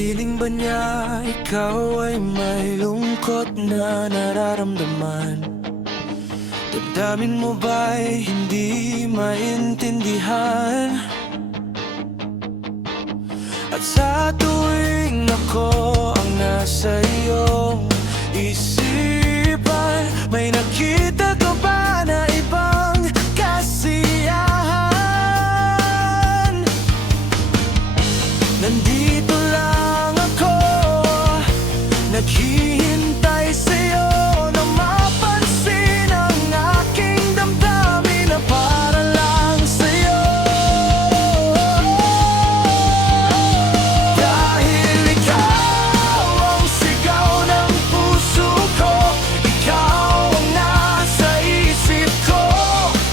piling ba niya ikaw ay may lungkot na nararamdaman? Damdamin mo ba'y hindi maintindihan? At sa tuwing ako ang nasa iyong isipan, may nakita ka ba na ibang kasiyahan? Nandito lang ako, naghihintay sa'yo na mapansin ang aking damdamin na para lang sa'yo. Dahil ikaw ang sigaw ng puso ko, ikaw ang nasa isip ko,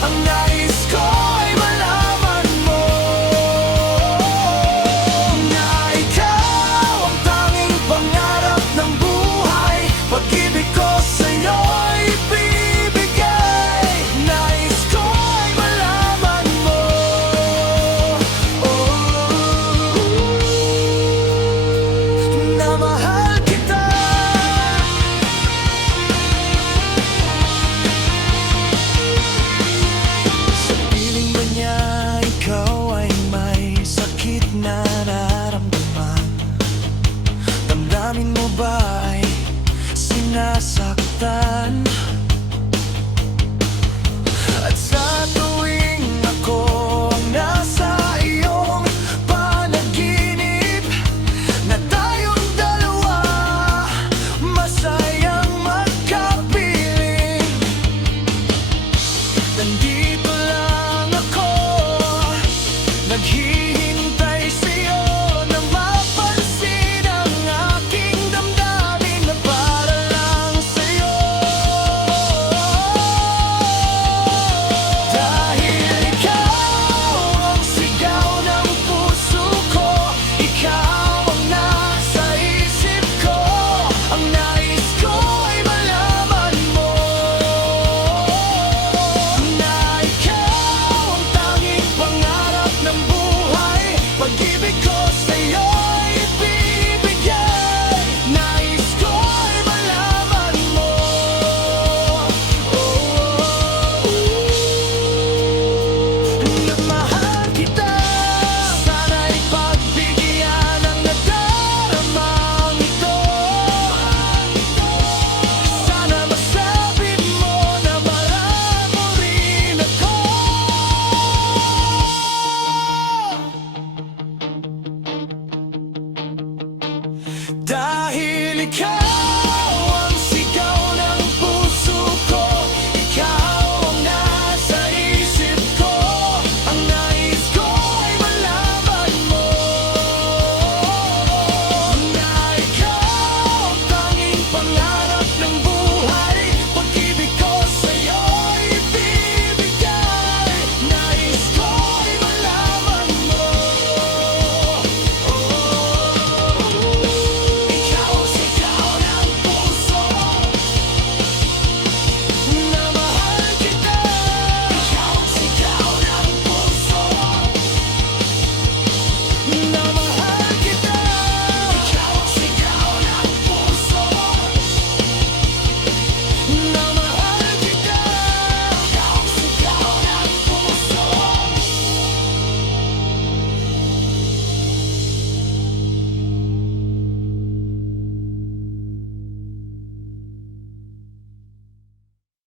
ang nais ko ay malaman mo na ikaw ang tanging pangarap ng buhay. Pag-ibig ko sa'yo'y ibibigay, nais ko ay malaman mo, na mahal kita. Sa piling ba niya ikaw ay may sakit na nararamdaman? Damdamin mo ba ay sinasaktan? At sa tuwing ako ang nasa iyong panaginip, na tayong dalawa masayang magkapiling, nandito